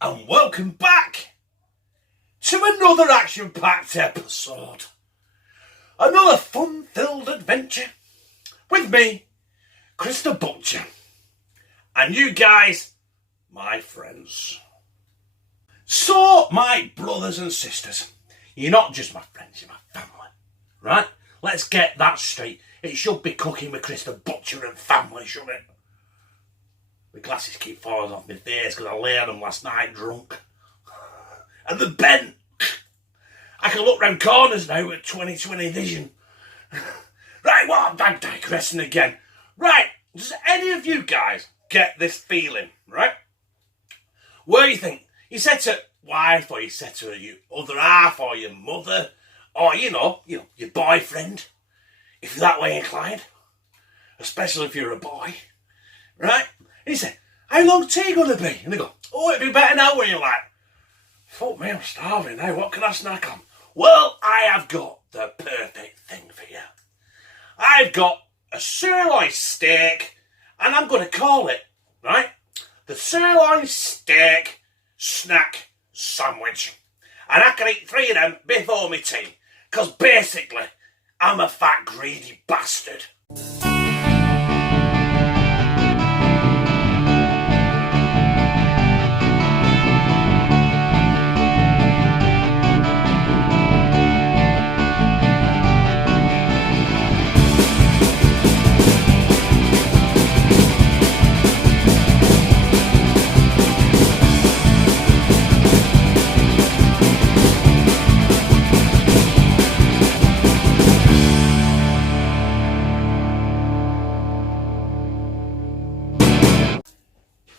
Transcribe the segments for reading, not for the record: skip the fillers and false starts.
and welcome back to another action-packed episode. Another fun-filled adventure with me, Chris the Butcher, and you guys, my friends. So, my brothers and sisters, you're not just my friends, you're my family, right? Let's get that straight. It should be cooking with Chris the Butcher and family, shouldn't it? My glasses keep falling off my face because I lay on them last night drunk. And the bent. I can look round corners now with 20/20 vision. Right, well, I'm digressing again. Right, does any of you guys get this feeling, right? Where you think, you said to wife, or you said to your other half, or your mother, or, you know, your boyfriend, if you're that way inclined, especially if you're a boy, right? And you say, how long's tea going to be? And they go, oh, it'd be better now. When you're like, fuck me, I'm starving now. What can I snack on? Well, I have got the perfect thing for you. I've got a sirloin steak, and I'm going to call it, right, the Sirloin Steak Snack Sandwich. And I can eat 3 of them before my tea, because basically, I'm a fat, greedy bastard.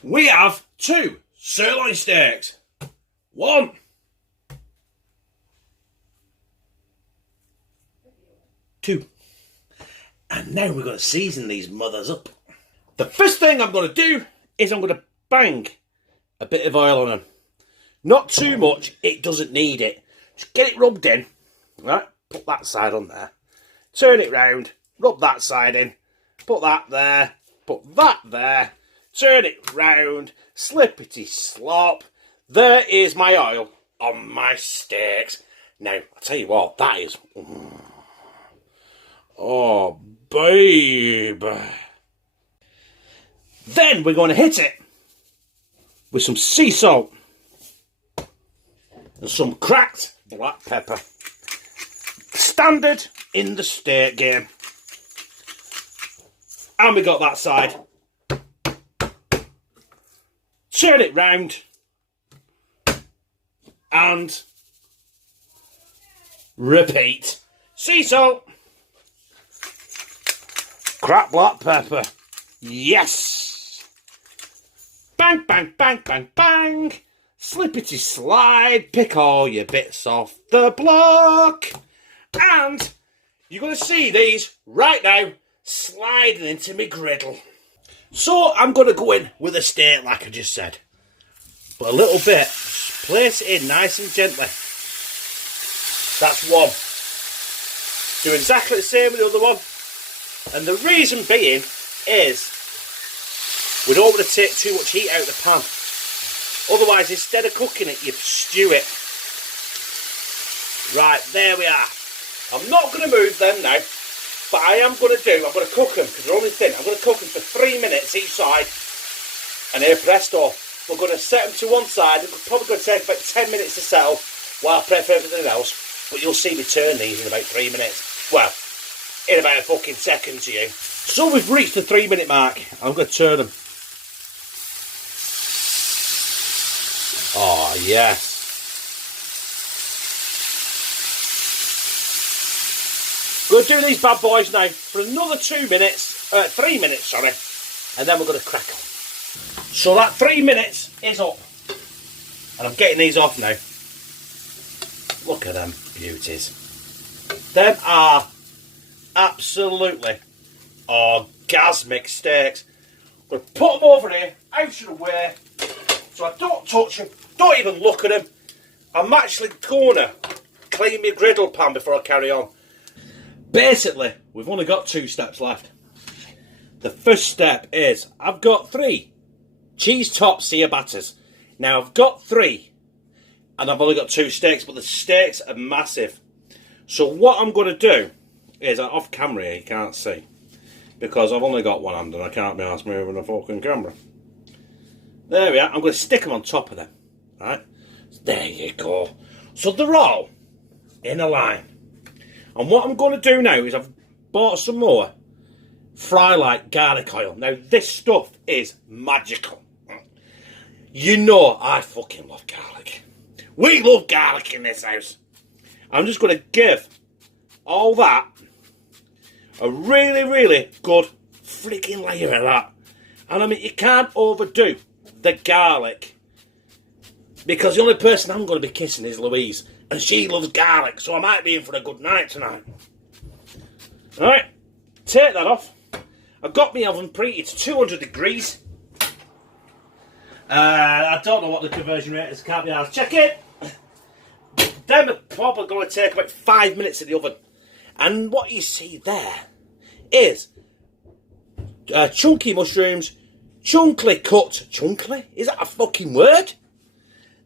We have 2 sirloin steaks. 1. 2. And now we're going to season these mothers up. The first thing I'm going to do is I'm going to bang a bit of oil on them. Not too much, it doesn't need it. Just get it rubbed in. Right, put that side on there. Turn it round, rub that side in. Put that there, put that there. Turn it round, slippity slop. There is my oil on my steaks. Now, I'll tell you what, that is... Oh, babe. Then we're going to hit it with some sea salt and some cracked black pepper. Standard in the steak game. And we got that side. Turn it round and repeat. Sea salt, cracked black pepper, yes. Bang, bang, bang, bang, bang. Slippity slide, pick all your bits off the block. And you're going to see these right now sliding into my griddle. So I'm going to go in with a steak like I just said. But a little bit, place it in nice and gently. That's 1. Do exactly the same with the other one. And the reason being is we don't want to take too much heat out of the pan. Otherwise, instead of cooking it, you stew it. Right, there we are. I'm not going to move them now. But I'm going to cook them, because they're only thin. I'm going to cook them for 3 minutes each side. And here, presto, we're going to set them to one side. It's probably going to take about 10 minutes to settle while I prep everything else. But you'll see me turn these in about 3 minutes. Well, in about a fucking second to you. So we've reached the 3-minute mark. I'm going to turn them. Oh, yes. We're going to do these bad boys now for another 3 minutes, and then we're going to crack on. So that 3 minutes is up, and I'm getting these off now. Look at them beauties. Them are absolutely orgasmic steaks. I'm going to put them over here, out of the way, so I don't touch them, don't even look at them. I'm actually going to clean my griddle pan before I carry on. Basically, we've only got 2 steps left. The first step is I've got 3 cheese top ciabattas Now, I've got 3, and I've only got 2 steaks, but the steaks are massive. So what I'm going to do is, off camera here, you can't see, because I've only got one hand and I can't be arsed moving a fucking camera. There we are. I'm going to stick them on top of them. Right? There you go. So they're all in a line. And what I'm going to do now is I've bought some more Fry-Lite garlic oil. Now, this stuff is magical. You know I fucking love garlic. We love garlic in this house. I'm just going to give all that a really, really good freaking layer of that. And I mean, you can't overdo the garlic, because the only person I'm going to be kissing is Louise, and she loves garlic, so I might be in for a good night tonight. Alright, take that off. I've got my oven preheated to 200 degrees. I don't know what the conversion rate is, can't be asked. Check it! Them are probably going to take about 5 minutes in the oven. And what you see there is chunky mushrooms, chunkly cut. Chunkly? Is that a fucking word?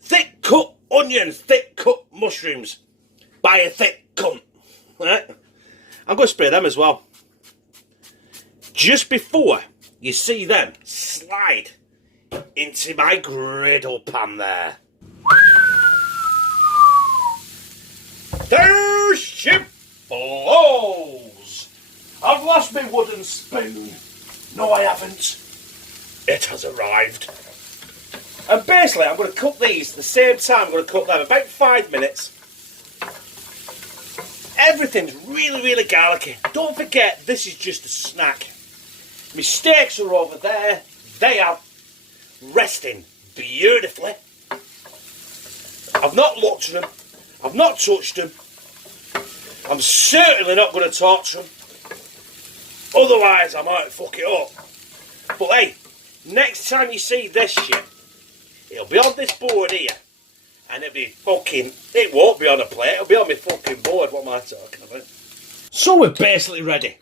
Thick cut onions, thick cut mushrooms by a thick cunt. Right? I'm going to spray them as well. Just before you see them slide into my griddle pan there. There she blows! I've lost my wooden spoon. No, I haven't. It has arrived. And basically, I'm going to cook these the same time. I'm going to cook them about 5 minutes. Everything's really, really garlicky. Don't forget, this is just a snack. My steaks are over there. They are resting beautifully. I've not looked at them. I've not touched them. I'm certainly not going to torch them. Otherwise, I might fuck it up. But hey, next time you see this shit, it'll be on this board here. And it'll be fucking... It won't be on a plate. It'll be on my fucking board. What am I talking about? So we're basically ready.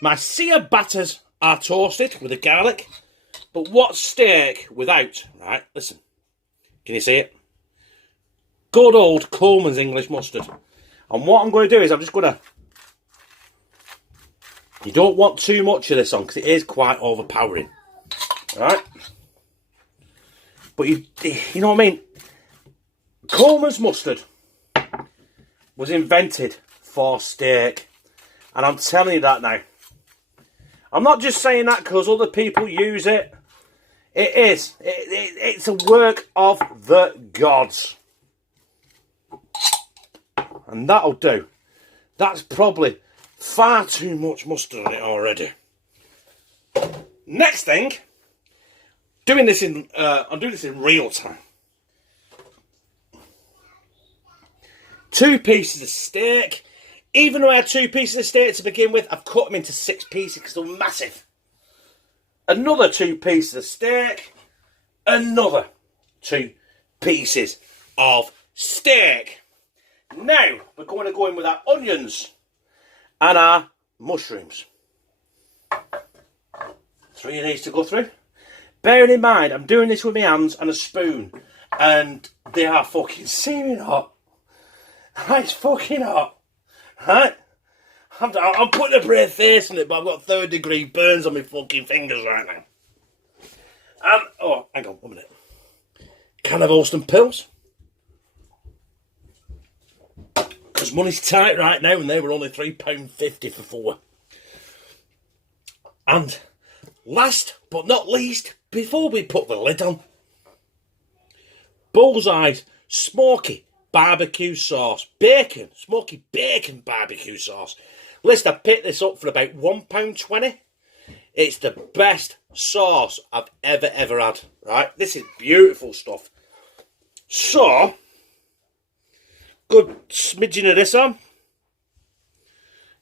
My ciabattas are toasted with the garlic. But what's steak without? Right, listen. Can you see it? Good old Coleman's English mustard. And what I'm going to do is I'm just going to... You don't want too much of this on because it is quite overpowering. Alright? But you know what I mean? Coleman's mustard was invented for steak. And I'm telling you that now. I'm not just saying that because other people use it. It is. It's a work of the gods. And that'll do. That's probably far too much mustard on it already. Next thing, I'm doing this in real time. 2 pieces of steak. Even though I had 2 pieces of steak to begin with, I've cut them into 6 pieces because they're massive. Another 2 pieces of steak. Another 2 pieces of steak. Now, we're going to go in with our onions and our mushrooms. 3 of these to go through. Bearing in mind, I'm doing this with my hands and a spoon. And they are fucking searing hot. It's fucking hot. Right? I'm putting a brave face on it, but I've got 3rd-degree burns on my fucking fingers right now. And, oh, hang on, 1 minute. Can of Olston pills. Because money's tight right now, and they were only £3.50 for 4. And last but not least, before we put the lid on, Bullseye's smoky barbecue sauce. Bacon, smoky bacon barbecue sauce. Listen, I picked this up for about £1.20. It's the best sauce I've ever had. Right, this is beautiful stuff. So, good smidgen of this on.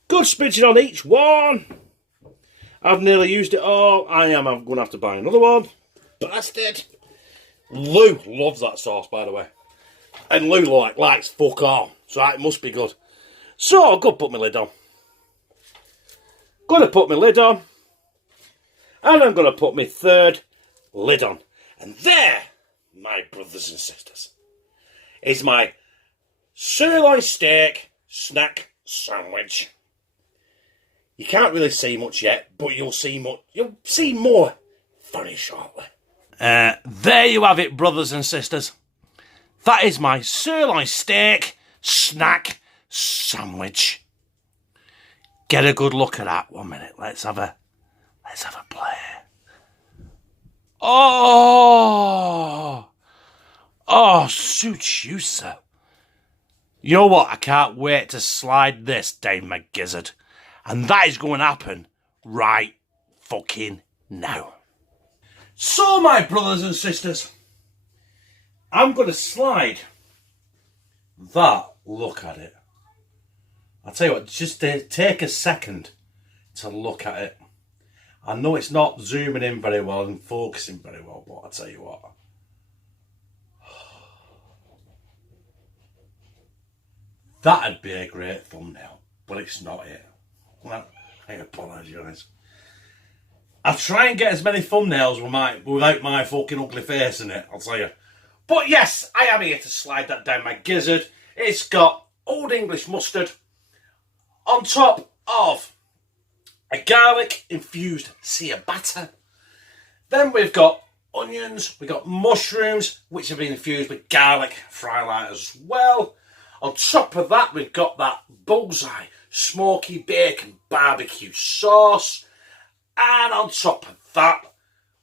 Good smidgen on each one. I've nearly used it all. I'm going to have to buy another one. Bastard. Lou loves that sauce, by the way. And Lou likes fuck all. So it must be good. So, I've got to put my lid on. Going to put my lid on. And I'm going to put my 3rd lid on. And there, my my brothers and sisters, is my Sirloin Steak Snack Sandwich. You can't really see much yet, but you'll see more very shortly. There you have it, brothers and sisters. That is my Sirloin Steak Snack Sandwich. Get a good look at that. 1 minute. Let's have a play. Oh, suits you, sir. You know what? I can't wait to slide this down my gizzard. And that is going to happen right fucking now. So, my brothers and sisters, I'm going to slide that. Look at it. I'll tell you what, just take a second to look at it. I know it's not zooming in very well and focusing very well, but I'll tell you what. That'd be a great thumbnail, but it's not it. Well, I apologise. I try and get as many thumbnails without my fucking ugly face in it, I'll tell you. But yes, I am here to slide that down my gizzard. It's got Old English mustard on top of a garlic infused ciabatta. Then we've got onions, we've got mushrooms, which have been infused with garlic fry light as well. On top of that, we've got that bullseye smoky bacon barbecue sauce. And on top of that,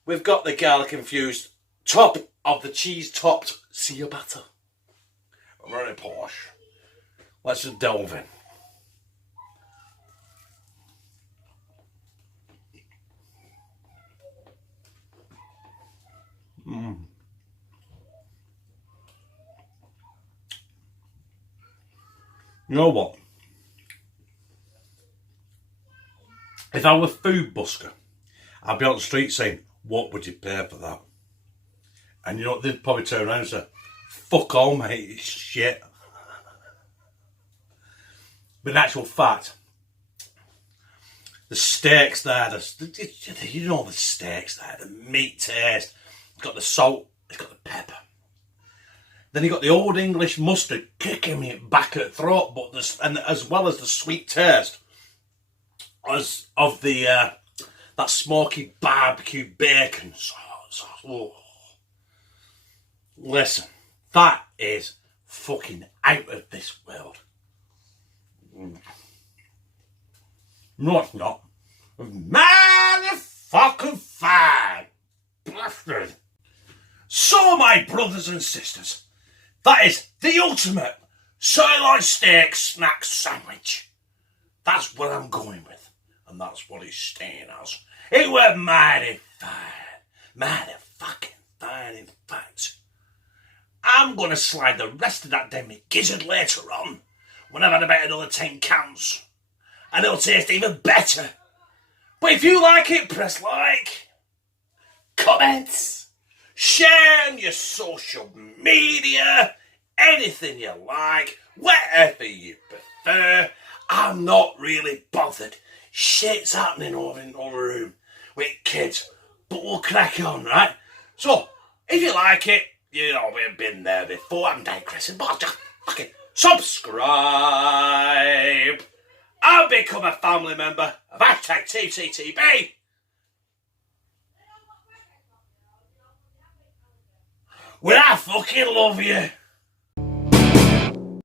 we've got the garlic infused top of the cheese topped ciabatta. Very posh. Let's just delve in. You know what? If I were a food busker, I'd be on the street saying, what would you pay for that? And you know what, they'd probably turn around and say, fuck all, mate, it's shit. But in actual fact, the steaks there, you know the steaks there, the meat taste, it's got the salt, it's got the pepper. Then you got the Old English mustard kicking me back at the throat, but and as well as the sweet taste of the that smoky barbecue bacon sauce. Oh. Listen, that is fucking out of this world. No, it's not. Motherfucking fine, bastard. So, my brothers and sisters, that is the ultimate Sirloin Steak Snack Sandwich. That's what I'm going with, and that's what it's staying as. It were mighty fine, mighty fucking fine, in fact. I'm going to slide the rest of that down my gizzard later on, when I've had about another 10 cans, and it'll taste even better. But if you like it, press like, comments, share on your social media, anything you like, whatever you prefer. I'm not really bothered. Shit's happening over in the other room with kids, but we'll crack on, right? So, if you like it, you know we've been there before. I'm digressing, but just fucking subscribe and become a family member of #Teamctb. Well, I fucking love you.